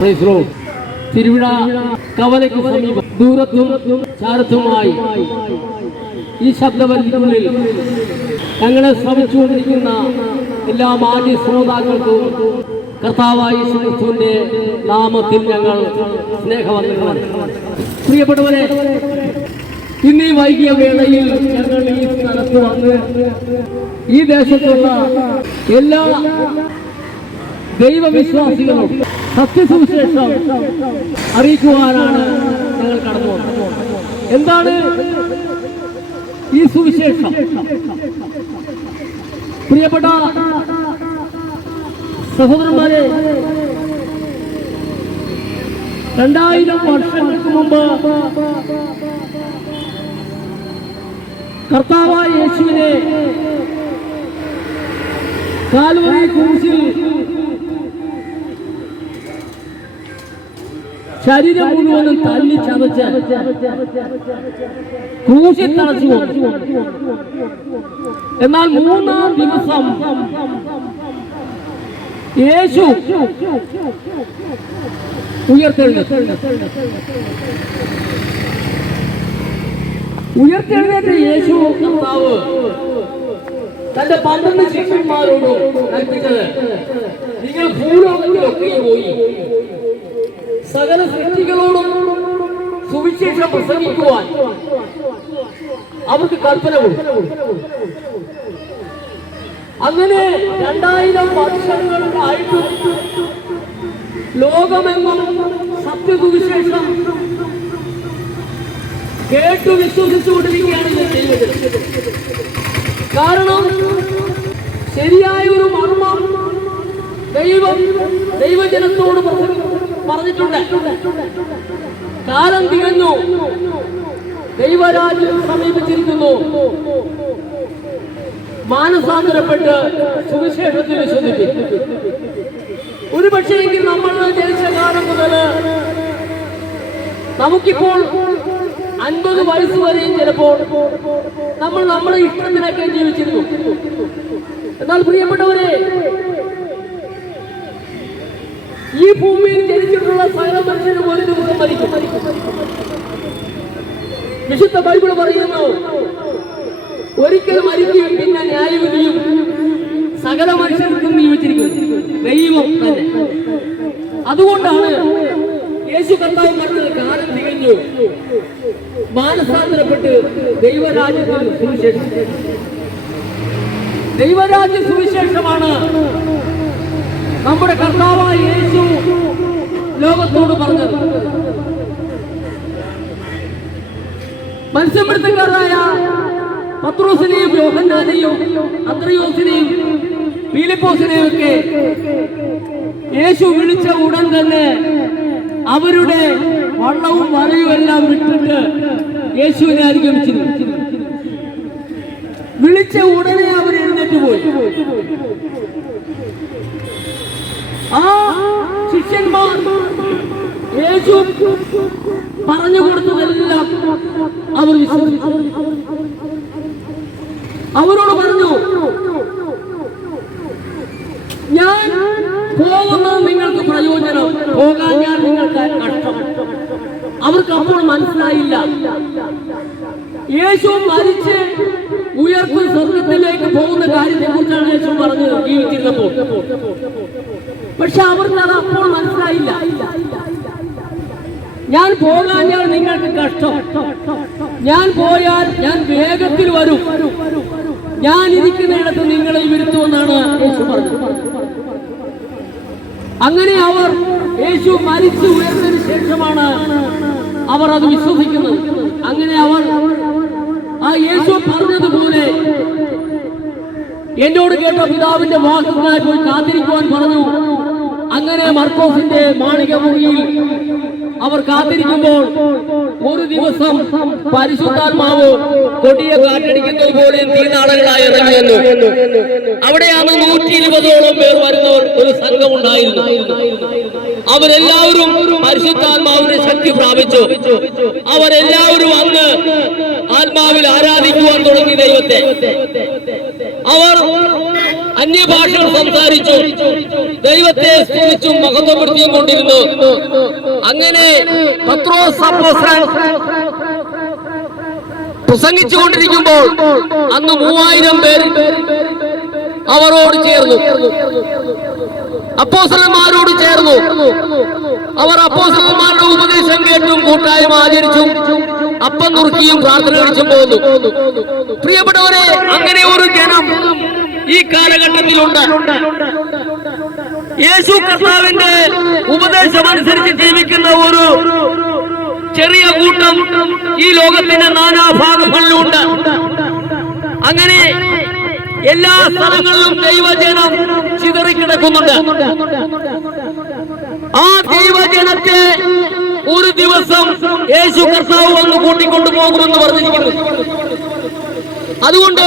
തിരുവിഴ കവലയ്ക്ക് സമീപം ദൂരത്തും ചാരത്തുമായി ഈ ശബ്ദവലിക്കുള്ളിൽ ഞങ്ങളെ ശ്രമിച്ചുകൊണ്ടിരിക്കുന്ന എല്ലാ മാന്യ ശ്രോതാക്കൾക്കും കർത്താവായ യേശുക്രിസ്തുവിന്റെ നാമത്തിൽ ഞങ്ങൾ സ്നേഹവന്ദനം. പ്രിയപ്പെട്ടവരെ, ഇന്നീ വൈകിയ വേളയിൽ ഞങ്ങൾ ഈ സ്ഥലത്ത് വന്ന് ഈ ദേശത്തുള്ള എല്ലാ ദൈവവിശ്വാസികളും സത്യസുവിശേഷം അറിയിക്കുവാനാണ് ഞങ്ങൾ കടന്നു വന്നത്. എന്താണ് ഈ സുവിശേഷം? പ്രിയപ്പെട്ട സഹോദരന്മാരെ, 2000 വർഷങ്ങൾക്ക് മുമ്പ് കർത്താവായ യേശുവിനെ കാൽവരി ക്രൂശിൽ ശരീരം മുഴുവനും തല്ലി ചതച്ച് ക്രൂശിൽ തളച്ചു വന്നു. എന്നാൽ 3-ാം ദിവസം യേശു ഉയർത്തെഴുന്നേറ്റ യേശു കർത്താവ് തന്റെ 12 ശിഷ്യന്മാരോടും കൽപ്പിച്ചത്, നിങ്ങൾ ഭൂലോകത്തിലൊക്കെ പോയി സകല സൃഷ്ടികളോടും സുവിശേഷം പ്രസംഗിക്കുവാൻ അവർക്ക് കൽപ്പന കൊടുത്തു. അങ്ങനെ 2000 വർഷങ്ങളായിട്ടും ലോകമെങ്ങും സത്യസുവിശേഷം കേട്ടു വിശ്വസിച്ചുകൊണ്ടിരിക്കുകയാണ് ഇത് ചെയ്യുന്നത്. കാരണം ശരിയായ ഒരു മർമ്മം ദൈവജനത്തോട് പറഞ്ഞിട്ടുണ്ട്. കാലം തികഞ്ഞു, ദൈവരാജ്യം സമീപിച്ചിരിക്കുന്നു. മാനസാന്തരപ്പെട്ട് സുവിശേഷത്തിൽ വിശ്വസിക്കും. ഒരുപക്ഷെ എങ്കിൽ നമ്മൾ ജനിച്ച കാലം മുതൽ നമുക്കിപ്പോൾ 50 വയസ്സ് വരെയും ചിലപ്പോൾ നമ്മൾ നമ്മുടെ ഇഷ്ടത്തിനൊക്കെ ജീവിച്ചിരുന്നു. എന്നാൽ പ്രിയപ്പെട്ടവരെ, ഈ ഭൂമിയിൽ ജനിച്ചിട്ടുള്ള സകല മനുഷ്യരും ഒരു ദിവസം മരിക്കും. വിശുദ്ധ ബൈബിൾ പറയുന്നു, ഒരിക്കൽ മരിക്കുകയും പിന്നെ ന്യായവിധിയും സകല മനുഷ്യർക്കും നിയോഗിച്ചിരിക്കുന്നു ദൈവം തന്നെ. അതുകൊണ്ടാണ് യേശു കർത്താവ് പറഞ്ഞത്, കാലം തികഞ്ഞു, മാനസാന്തരപ്പെട്ട് ദൈവരാജ്യത്തിൽ സുവിശേഷം. ദൈവരാജ്യ സുവിശേഷമാണ് നമ്മുടെ കർത്താവായ യേശു ലോകത്തോട് പറഞ്ഞത്. മത്സ്യബന്ധനക്കാരായ പത്രോസിനെയും യോഹന്നാനെയും അന്ത്രയോസിനെയും ഫിലിപ്പോസിനെയും ഒക്കെ യേശു വിളിച്ച ഉടൻ തന്നെ അവരുടെ വള്ളവും വലയും എല്ലാം വിട്ടിട്ട് യേശുവിനെ അനുഗമിച്ചിരുന്നു. വിളിച്ച ഉടനെ അവർ എഴുന്നേറ്റ് പോയി. ആ ശിഷ്യന്മാർ യേശു പറഞ്ഞു കൊടുത്തതെല്ലാം അവർ വിശ്വസിച്ചു. അവരോട് പറഞ്ഞു, ഞാൻ പോകുന്നത് നിങ്ങൾക്ക് പ്രയോജനം, പോകാൻ ഞാൻ നിങ്ങൾക്ക് കഷ്ടം. അവർക്ക് അപ്പോൾ മനസ്സിലായില്ല, യേശു മരിച്ച് ഉയർത്ത് സ്വർഗത്തിലേക്ക് പോകുന്ന കാര്യത്തെ കുറിച്ചാണ് യേശു പറഞ്ഞത് ജീവിച്ചിരുന്നപ്പോൾ. പക്ഷെ അവർക്ക് അത് അപ്പോൾ മനസ്സിലായില്ല. ഞാൻ പോകാൻ ഞാൻ നിങ്ങൾക്ക് കഷ്ടം, ഞാൻ പോയാൽ ഞാൻ വേഗത്തിൽ വരും, ഞാൻ ഇരിക്കുന്നിടത്ത് നിങ്ങളെ വരുത്തുമെന്നാണ് യേശു പറഞ്ഞത്. അങ്ങനെ അവർ യേശു മരിച്ചു ഉയർന്നതിന് ശേഷമാണ് അവർ അത് വിശ്വസിക്കുന്നത്. അങ്ങനെ അവർ ആ യേശു പറഞ്ഞതുപോലെ എന്നോട് കേട്ട പിതാവിന്റെ വാക്കുകളായി പോയി കാത്തിരിക്കുവാൻ പറഞ്ഞു. അങ്ങനെ മർക്കോസിന്റെ മാളികമുറിയിൽ അവർ കാത്തിരിക്കുമ്പോൾ ഒരു ദിവസം പരിശുദ്ധാത്മാവ് കൊടിയ കാറ്റടിക്കുന്നത് പോലെ തീനാളങ്ങളായി ഇറങ്ങി വന്നു. അവിടെയാണ് 120ഓളം പേർ വരുന്നവർ ഒരു സംഘം ഉണ്ടായിരുന്നു. അവരെല്ലാവരും പരിശുദ്ധാത്മാവിന്റെ ശക്തി പ്രാപിച്ചു. അവരെല്ലാവരും അന്ന് ആത്മാവിൽ ആരാധിക്കുവാൻ തുടങ്ങി ദൈവത്തെ. അവർ അന്യഭാഷകൾ സംസാരിച്ചു, ദൈവത്തെ സ്തുതിച്ചും മഹത്വപ്പെടുത്തിയും കൊണ്ടിരുന്നു. അങ്ങനെ പത്രോസ് അപ്പോസ്തലൻ പ്രസംഗിച്ചുകൊണ്ടിരിക്കുമ്പോൾ അന്ന് 3000 പേർ അവരോട് ചേർന്നു, അപ്പോസ്തലന്മാരോട് ചേർന്നു. അവർ അപ്പോസ്തലന്മാരുടെ ഉപദേശം കേട്ടും കൂട്ടായ്മ ആചരിച്ചും അപ്പം നുറുക്കിയും പ്രാർത്ഥന കഴിച്ചും പോകുന്നു. പ്രിയപ്പെട്ടവരെ, അങ്ങനെ ഒരു ജനം ഈ കാലഘട്ടത്തിലുണ്ട്. യേശു കർത്താവിന്റെ ഉപദേശം അനുസരിച്ച് ജീവിക്കുന്ന ഒരു ചെറിയ കൂട്ടം ഈ ലോകത്തിന്റെ നാനാഭാഗങ്ങളിലുണ്ട്. അങ്ങനെ എല്ലാ സ്ഥലങ്ങളിലും ദൈവജനം ചിതറിക്കിടക്കുന്നുണ്ട്. ആ ദൈവജനത്തെ ഒരു ദിവസം യേശു കർത്താവ് വന്ന് കൂട്ടിക്കൊണ്ടു പോകുമെന്ന് പറഞ്ഞിരിക്കുന്നു. അതുകൊണ്ട്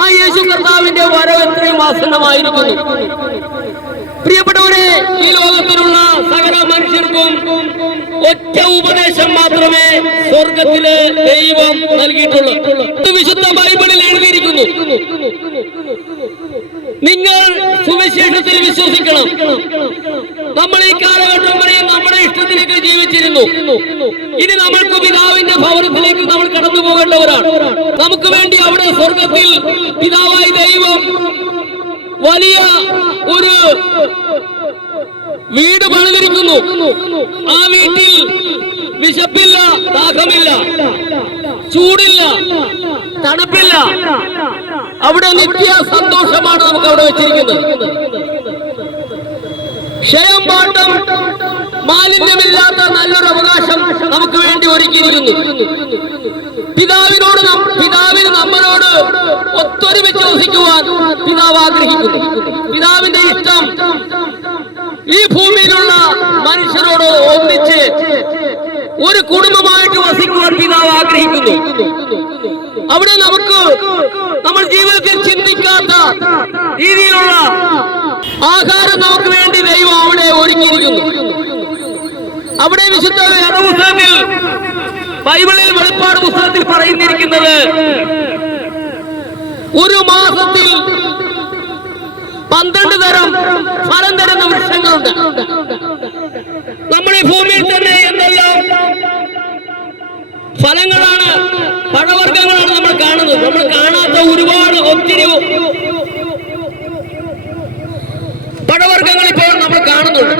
ആ യേശു കർത്താവിന്റെ വരവ് എത്രയും ആസന്നമായിരിക്കുന്നു. പ്രിയപ്പെട്ടവരെ, ഈ ലോകത്തിലുള്ള സകല മനുഷ്യർക്കും ഒറ്റ ഉപദേശം മാത്രമേ സ്വർഗത്തിലെ ദൈവം നൽകിയിട്ടുള്ളൂ. വിശുദ്ധ ബൈബിളിൽ എഴുതിയിരിക്കുന്നു, നിങ്ങൾ സുവിശേഷത്തിൽ വിശ്വസിക്കണം. നമ്മൾ ഈ കാലഘട്ടം വരെ നമ്മുടെ ഇഷ്ടത്തിലേക്ക് ജീവിച്ചിരുന്നു. ഇനി നമ്മൾക്ക് പിതാവിന്റെ ഭവനത്തിലേക്ക് നമ്മൾ കടന്നു പോകേണ്ടവരാണ്. നമുക്ക് വേണ്ടി അവിടെ സ്വർഗത്തിൽ പിതാവായ ദൈവം വലിയ ഒരു വീട് പണിതിരിക്കുന്നു. ആ വീട്ടിൽ വിശപ്പില്ല, ദാഹമില്ല, ചൂടില്ല, തണുപ്പില്ല. അവിടെ നിത്യ സന്തോഷമാണ് നമുക്ക് അവിടെ വെച്ചിരിക്കുന്നത്. ക്ഷയം പാട്ടം മാലിന്യമില്ലാത്ത നല്ലൊരു അവകാശം നമുക്ക് വേണ്ടി ഒരുക്കിയിരിക്കുന്നു. പിതാവിന് നമ്മളോട് ഒത്തൊരുമിച്ച് വസിക്കുവാൻ പിതാവ് ആഗ്രഹിക്കുന്നു. പിതാവിന്റെ ഇഷ്ടം ഈ ഭൂമിയിലുള്ള മനുഷ്യരോട് ഒന്നിച്ച് ഒരു കുടുംബമായിട്ട് വസിക്കുവാൻ പിതാവ് ആഗ്രഹിക്കുന്നു. അവിടെ നമ്മൾ ജീവിതത്തിൽ ചിന്തിക്കാത്ത രീതിയിലുള്ള ആഹാരം നമുക്ക് വേണ്ടി ദൈവം അവിടെ ഒരുക്കിയിരിക്കുന്നു. അവിടെ വിശുദ്ധ വേദപുസ്തകത്തിൽ, ബൈബിളിൽ വെളിപ്പാട് പുസ്തകത്തിൽ പറയുന്നിരിക്കുന്നത്, ഒരു മാസത്തിൽ 12 തരം ഫലം തരുന്ന വൃക്ഷങ്ങളുണ്ട്. നമ്മുടെ ഭൂമിയിൽ തന്നെ എന്തെല്ലാം ഫലങ്ങളാണ്, പഴവർഗ്ഗങ്ങളാണ് നമ്മൾ കാണുന്നത്. നമ്മൾ കാണാത്ത ഒരുപാട് ഒത്തിരി പഴവർഗ്ഗങ്ങൾ ഇപ്പോൾ നമ്മൾ കാണുന്നുണ്ട്.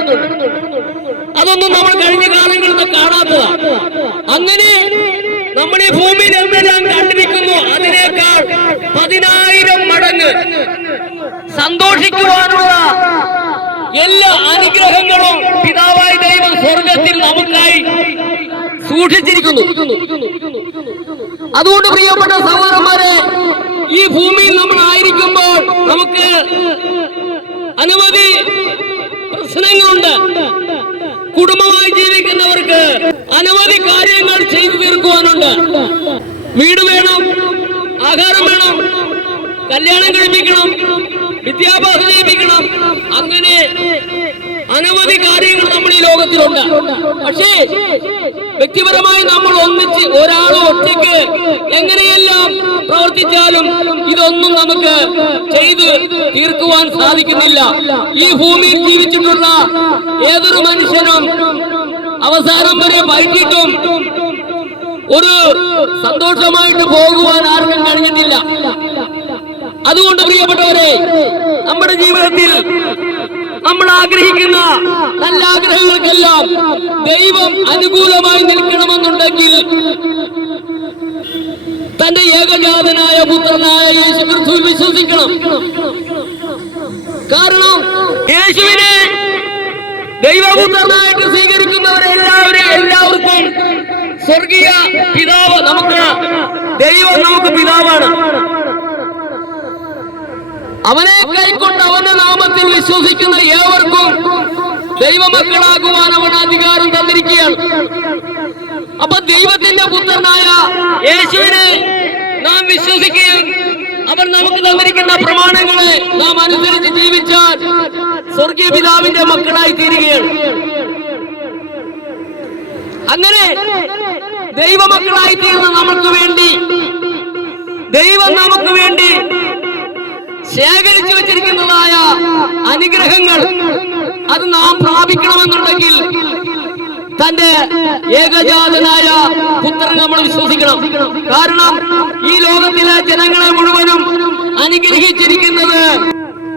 അതൊന്നും നമ്മൾ കഴിഞ്ഞ കാലങ്ങളിൽ നിന്ന് കാണാത്തതാണ്. അങ്ങനെ നമ്മൾ ഈ ഭൂമിയിൽ എന്തെല്ലാം കണ്ടിരിക്കുന്നു, അതിനേക്കാൾ 10,000 മടങ്ങ് സന്തോഷിക്കുവാനുള്ള എല്ലാ അനുഗ്രഹങ്ങളും പിതാവായ ദൈവം സ്വർഗത്തിൽ നമുക്കായി സൂക്ഷിച്ചിരിക്കുന്നു. അതുകൊണ്ട് പ്രിയപ്പെട്ട സഹോദരന്മാരെ, ഈ ഭൂമിയിൽ നമ്മൾ ആയിരിക്കുമ്പോൾ നമുക്ക് അനവധി പ്രശ്നങ്ങളുണ്ട്. കുടുംബമായി ജീവിക്കുന്നവർക്ക് അനവധി കാര്യങ്ങൾ ചെയ്തു തീർക്കുവാനുണ്ട്. വീട് വേണം, ആഹാരം വേണം, കല്യാണം കഴിപ്പിക്കണം, വിദ്യാഭ്യാസം ലഭിക്കണം. അങ്ങനെ അനവധി കാര്യങ്ങൾ നമ്മൾ ഈ ലോകത്തിലുണ്ട്. പക്ഷേ വ്യക്തിപരമായി നമ്മൾ ഒന്നിച്ച് ഒരാൾ ഒറ്റയ്ക്ക് എങ്ങനെയെല്ലാം പ്രവർത്തിച്ചാലും ഇതൊന്നും നമുക്ക് ചെയ്ത് തീർക്കുവാൻ സാധിക്കുന്നില്ല. ഈ ഭൂമിയിൽ ജീവിച്ചിട്ടുള്ള ഏതൊരു മനുഷ്യനും അവസാനം വരെ വൈകിട്ടും ഒരു സന്തോഷമായിട്ട് പോകുവാൻ ആർക്കും കഴിഞ്ഞിട്ടില്ല. അതുകൊണ്ട് പ്രിയപ്പെട്ടവരെ, നമ്മുടെ ജീവിതത്തിൽ നമ്മൾ ആഗ്രഹിക്കുന്ന നല്ല ആഗ്രഹങ്ങൾക്കെല്ലാം ദൈവം അനുകൂലമായി നിൽക്കണമെന്നുണ്ടെങ്കിൽ തന്റെ ഏകജാതനായ പുത്രനായ യേശുക്രിസ്തുവിൽ വിശ്വസിക്കണം. കാരണം യേശുവിനെ ദൈവപുത്രനായിട്ട് സ്വീകരിക്കുന്നവരെ എല്ലാവർക്കും സ്വർഗീയ പിതാവ്, ദൈവം നമുക്ക് പിതാവാണ്. അവനെ കൈക്കൊണ്ട് അവന്റെ നാമത്തിൽ വിശ്വസിക്കുന്ന ഏവർക്കും ദൈവമക്കളാകുവാൻ അവൻ അധികാരം തന്നിരിക്കുകയാണ്. അപ്പൊ ദൈവത്തിന്റെ പുത്രനായ യേശുവിനെ നാം വിശ്വസിക്കുകയും അവൻ നമുക്ക് തന്നിരിക്കുന്ന പ്രമാണങ്ങളെ നാം അനുസരിച്ച് ജീവിച്ചാൽ സ്വർഗീയ പിതാവിന്റെ മക്കളായി തീരുകയാണ്. അങ്ങനെ ദൈവമക്കളായി തീർന്ന നമുക്ക് വേണ്ടി ദൈവം നമുക്ക് വേണ്ടി ശേഖരിച്ചു വെച്ചിരിക്കുന്നതായ അനുഗ്രഹങ്ങൾ അത് നാം പ്രാപിക്കണമെന്നുണ്ടെങ്കിൽ തന്റെ ഏകജാതനായ പുത്രൻ നമ്മൾ വിശ്വസിക്കണം. കാരണം ഈ ലോകത്തിലെ ജനങ്ങളെ മുഴുവനും അനുഗ്രഹിച്ചിരിക്കുന്നത്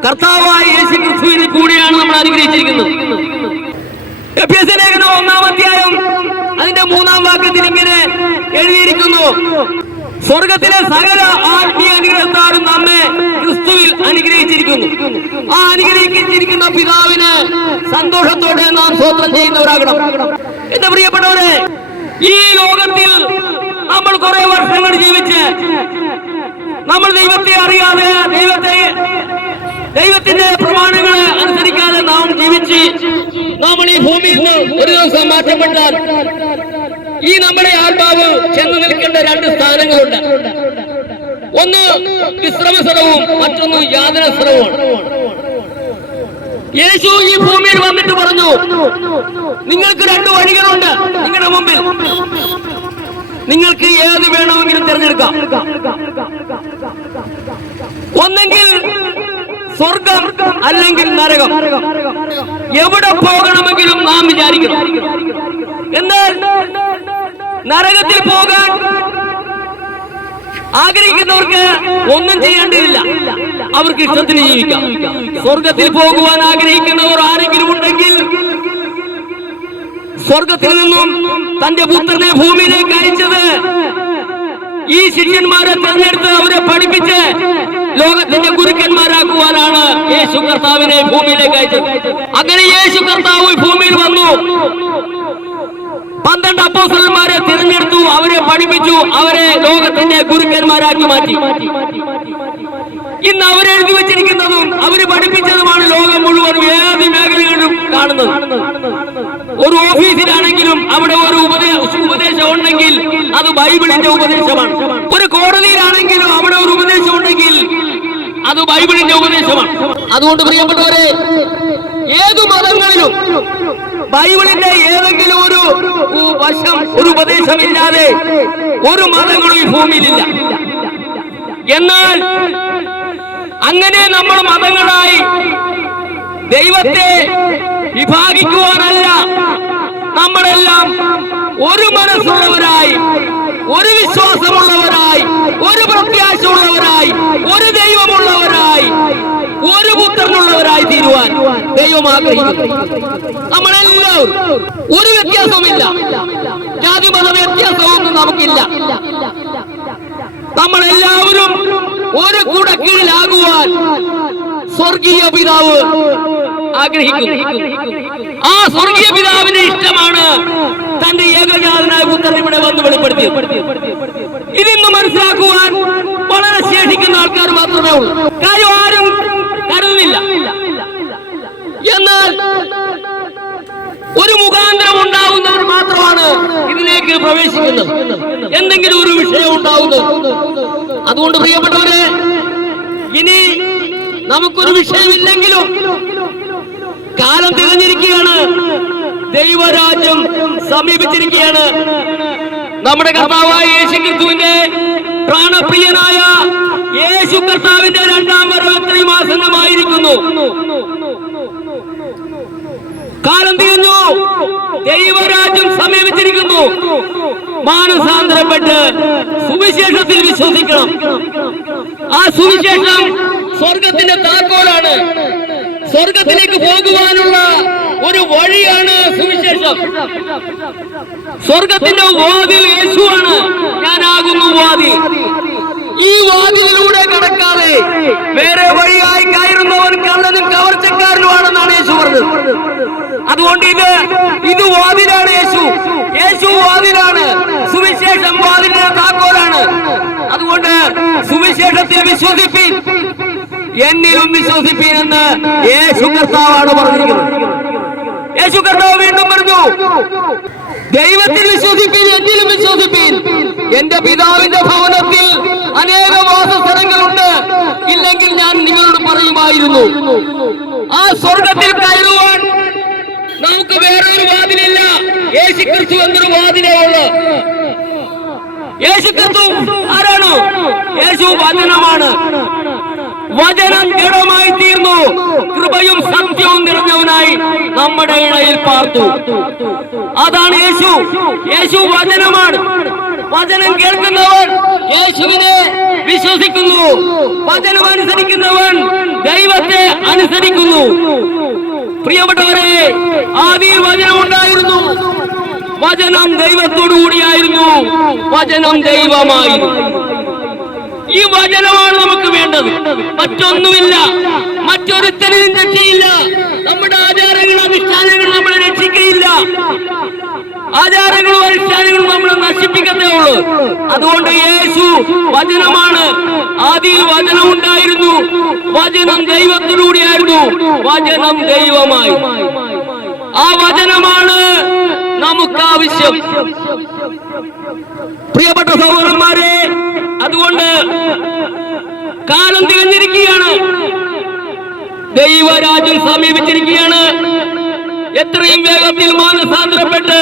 കർത്താവായ യേശുക്രിസ്തുവിനെ കൂടിയാണ് നമ്മൾ അനുഗ്രഹിച്ചിരിക്കുന്നത്. എഫേസ്യ ലേഖനം 1-ാം അധ്യായം അതിന്റെ 3-ാം വാക്യത്തിൽ ഇങ്ങനെ എഴുതിയിരിക്കുന്നു: സ്വർഗത്തിലെ സകല ആത്മീയ അനുഗ്രഹത്താലും നമ്മെ ക്രിസ്തുവിൽ അനുഗ്രഹിച്ചിരിക്കുന്നു. ആ അനുഗ്രഹിച്ചിരിക്കുന്ന പിതാവിന് സന്തോഷത്തോടെ നാം സ്തോത്രം ചെയ്യുന്നവരാകണം. എന്റെ പ്രിയപ്പെട്ടവരെ, ഈ ലോകത്തിൽ നമ്മൾ കുറെ വർഷങ്ങൾ ജീവിച്ച് നമ്മൾ ദൈവത്തെ അറിയാതെ ദൈവത്തിന്റെ പ്രമാണങ്ങളെ അനുസരിക്കാതെ നാം ജീവിച്ച് നമ്മൾ ഈ ഭൂമിയിൽ നിന്ന് ഒരു ദിവസം മാറ്റപ്പെട്ടാൽ ഈ നമ്മുടെ ആത്മാവ് ചെന്ന് നിൽക്കേണ്ട 2 സ്ഥാനങ്ങളുണ്ട്. ഒന്ന് വിശ്രമസ്ഥലവും മറ്റൊന്ന് യാതനാസ്ഥലവുമാണ്. യേശു ഈ ഭൂമിയിൽ വന്നിട്ട് പറഞ്ഞു, നിങ്ങൾക്ക് 2 വഴികളുണ്ട് നിങ്ങളുടെ മുമ്പിൽ, നിങ്ങൾക്ക് ഏത് വേണമെങ്കിലും തിരഞ്ഞെടുക്കാം. ഒന്നെങ്കിൽ സ്വർഗം അല്ലെങ്കിൽ നരകം. എവിടെ പോകണമെങ്കിലും നാം വിചാരിക്കണം. എന്നാൽ നരകത്തിൽ പോകാൻ ആഗ്രഹിക്കുന്നവർക്ക് ഒന്നും ചെയ്യേണ്ടതില്ല, അവർക്ക് ഇഷ്ടത്തിന് ജീവിക്കാം. സ്വർഗത്തിൽ പോകുവാൻ ആഗ്രഹിക്കുന്നവർ ആരെങ്കിലും ഉണ്ടെങ്കിൽ സ്വർഗത്തിൽ നിന്നും തന്റെ പുത്രനെ ഭൂമിയിലേക്ക് അയച്ചത് ഈ ശിഷ്യന്മാരെ തെരഞ്ഞെടുത്ത് അവരെ പഠിപ്പിച്ച് ലോകത്തിന്റെ ഗുരുക്കന്മാരാക്കുവാനാണ് യേശു കർത്താവിനെ ഭൂമിയിലേക്ക് അയച്ചത്. അങ്ങനെ യേശു കർത്താവ് ഭൂമിയിൽ വന്നു, 12 അപ്പോസ്തലന്മാരെ തിരഞ്ഞെടുത്തു, അവരെ പഠിപ്പിച്ചു, അവരെ ലോകത്തിന്റെ ഗുരുക്കന്മാരാക്കി മാറ്റി. ഇന്ന് അവരെഴുതി വെച്ചിരിക്കുന്നതും അവര് പഠിപ്പിച്ചതുമാണ് ലോകം മുഴുവൻ ഏത് മേഖലകളിലും കാണുന്നത്. ഒരു ഓഫീസിലാണെങ്കിലും അവിടെ ഒരു ഉപദേശം ഉണ്ടെങ്കിൽ അത് ബൈബിളിന്റെ ഉപദേശമാണ്. ഒരു കോടതിയിലാണെങ്കിലും അവിടെ ഒരു ഉപദേശം ഉണ്ടെങ്കിൽ അത് ബൈബിളിന്റെ ഉപദേശമാണ്. അതുകൊണ്ട് പ്രിയപ്പെട്ടവരെ, ഏതു മതങ്ങളിലും ബൈബിളിന്റെ ഏതെങ്കിലും ഒരു വശം, ഒരു ഉപദേശമില്ലാതെ ഒരു മതങ്ങളും ഈ ഭൂമിയിലില്ല. എന്നാൽ അങ്ങനെ നമ്മൾ മതങ്ങളായി ദൈവത്തെ വിഭാഗിക്കുവാനല്ല, നമ്മളെല്ലാം ഒരു മനസ്സുള്ളവരായി, ഒരു വിശ്വാസമുള്ളവരായി, ഒരു പ്രത്യാശ ഉള്ളവരായി, ഒരു ദൈവമുള്ളവരായി, ഒരു പുത്രനുള്ളവരായി തീരുവാൻ ദൈവം ആഗ്രഹിക്കുന്നു. നമ്മളെല്ലാവരും ഒരു വ്യത്യാസവുമില്ല, ജാതി മത വ്യത്യാസമൊന്നും നമുക്കില്ല. നമ്മളെല്ലാവരും ഒരു കുടക്കീഴിലാകുവാൻ സ്വർഗീയ പിതാവ് ആഗ്രഹിക്കുന്നു. ആ സ്വർഗീയ പിതാവിന്റെ ഇഷ്ടമാണ് തന്റെ ഏകജാതനായ പുത്രൻ ഇവിടെ വന്ന് വെളിപ്പെടുത്തിയത്. ഇതിന്ന് മനസ്സിലാക്കുവാൻ വളരെ ശേഷിക്കുന്ന ആൾക്കാർ മാത്രമേ ഉള്ളൂ. കാര്യം ആരും കരുതുന്നില്ല. എന്നാൽ ഒരു മുഖാന്തരം ഉണ്ടാവുന്നവർ മാത്രമാണ് ഇതിലേക്ക് പ്രവേശിക്കുന്നത്, എന്തെങ്കിലും ഒരു വിഷയം ഉണ്ടാവുന്നത്. അതുകൊണ്ട് പ്രിയപ്പെട്ടവരെ, ഇനി നമുക്കൊരു വിഷയമില്ലെങ്കിലും കാലം തികഞ്ഞിരിക്കുകയാണ്, ദൈവരാജ്യം സമീപിച്ചിരിക്കുകയാണ്. നമ്മുടെ കർത്താവായ യേശുക്രിസ്തുവിന്റെ പ്രാണപ്രിയനായ യേശു കർത്താവിന്റെ 2ാം വരവ് എത്രയും ആസന്നമായിരിക്കുന്നു. കാലം തികഞ്ഞു, ദൈവരാജ്യം സമീപിച്ചിരിക്കുന്നു. മാനസാന്തരപ്പെട്ട് സുവിശേഷത്തിൽ വിശ്വസിക്കണം. ആ സുവിശേഷം സ്വർഗത്തിന്റെ താക്കോലാണ്. സ്വർഗത്തിലേക്ക് പോകുവാനുള്ള ഒരു വഴിയാണ് സുവിശേഷം. സ്വർഗത്തിന്റെ വാതിൽ യേശുവാണ്. ഞാനാകുന്നു വാതിൽ. ഈ വാതിലിലൂടെ കടക്കാതെ വേറെ വഴിയായി കയറുന്നവൻ കള്ളനും കവർച്ചക്കാരനുമാണെന്നാണ് യേശു പറഞ്ഞത്. അതുകൊണ്ട് ഇത് വാതിലാണ്. യേശു വാതിലാണ്. സുവിശേഷം വാതിലിന്റെ താക്കോലാണ്. അതുകൊണ്ട് സുവിശേഷത്തിൽ വിശ്വസിപ്പീൻ, എന്നിലും വിശ്വസിപ്പീൻ എന്ന് യേശു കർത്താവാണ് പറഞ്ഞിരിക്കുന്നത്. യേശു കർത്താവ് വീണ്ടും പറഞ്ഞു, ദൈവത്തിൽ വിശ്വസിപ്പീൻ, എന്നിലും വിശ്വസിപ്പീൻ. എന്റെ പിതാവിന്റെ ഭവനത്തിൽ അനേക വാസസ്ഥലങ്ങളുണ്ട്, ഇല്ലെങ്കിൽ ഞാൻ നിങ്ങളോട് പറയുമായിരുന്നു. ആ സ്വർഗത്തിൽ കയറുവാൻ നമുക്ക് വേറൊരു വാതിലില്ല. യേശുക്രിസ്തു എന്നൊരു വാതിലേ ഉള്ളൂ. യേശുക്രിസ്തു ആരാണ്? യേശു വചനമാണ്. വചനം ദൃഢമായി തീർന്നു, കൃപയും സത്യവും നിറഞ്ഞവനായി നമ്മുടെ ഇടയിൽ പാർത്തു. അതാണ് യേശു. യേശു വചനമാണ്. വചനം കേൾക്കുന്നവൻ യേശുവിനെ വിശ്വസിക്കുന്നു. വചനം അനുസരിക്കുന്നവൻ ദൈവത്തെ അനുസരിക്കുന്നു. പ്രിയപ്പെട്ടവരെ, ആദിയിൽ വചനം ഉണ്ടായിരുന്നു. വചനം ദൈവത്തോടു കൂടിയായിരുന്നു. വചനം ദൈവമായിരുന്നു. ഈ വചനമാണ് നമുക്ക് വേണ്ടത്, മറ്റൊന്നുമില്ല. മറ്റൊരുത്തനും രക്ഷയില്ല. നമ്മുടെ ആചാരങ്ങളും അനുഷ്ഠാനങ്ങളും നമ്മളെ രക്ഷിക്കയില്ല. ആചാരങ്ങളും അനുഷ്ഠാനങ്ങളും നമ്മളെ നശിപ്പിക്കത്തേ ഉള്ളൂ. അതുകൊണ്ട് യേശു വചനമാണ്. ആദിയിൽ വചനം ഉണ്ടായിരുന്നു. വചനം ദൈവത്തിലൂടെയായിരുന്നു. വചനം ദൈവമായി. ആ വചനമാണ് നമുക്ക് ആവശ്യം. പ്രിയപ്പെട്ട സഹോദരന്മാരെ, അതുകൊണ്ട് കാലം തികഞ്ഞിരിക്കുകയാണ്. ദൈവരാജ്യം സമീപിച്ചിരിക്കുകയാണ്. എത്രയും വേഗത്തിൽ മാനസാന്തരപ്പെട്ട്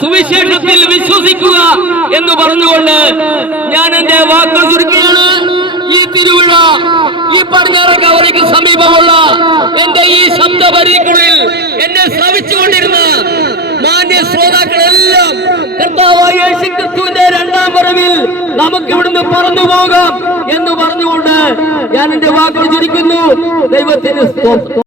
സുവിശേഷത്തിൽ വിശ്വസിക്കുക എന്ന് പറഞ്ഞുകൊണ്ട് ഞാൻ എന്റെ വാക്കുകൾ ചുരുക്കുകയാണ്. ഈ തിരുവിഴ, ഈ പടിഞ്ഞാറക്കവലയ്ക്ക് സമീപമുള്ള എന്റെ ഈ ശബ്ദപരിക്കുള്ളിൽ എന്നെ ശ്രവിച്ചുകൊണ്ടിരുന്ന മാന്യ ശ്രോതാക്കളെല്ലാം കർത്താവായ യേശുക്രിസ്തുവിന്റെ രണ്ടാം വരവിൽ നമുക്ക് ഇവിടുന്ന് പറന്നു പോകാം എന്ന് പറഞ്ഞുകൊണ്ട് ഞാൻ എന്റെ വാക്കുകൾ ചുരുക്കുന്നു. ദൈവത്തിന് സ്തോത്രം.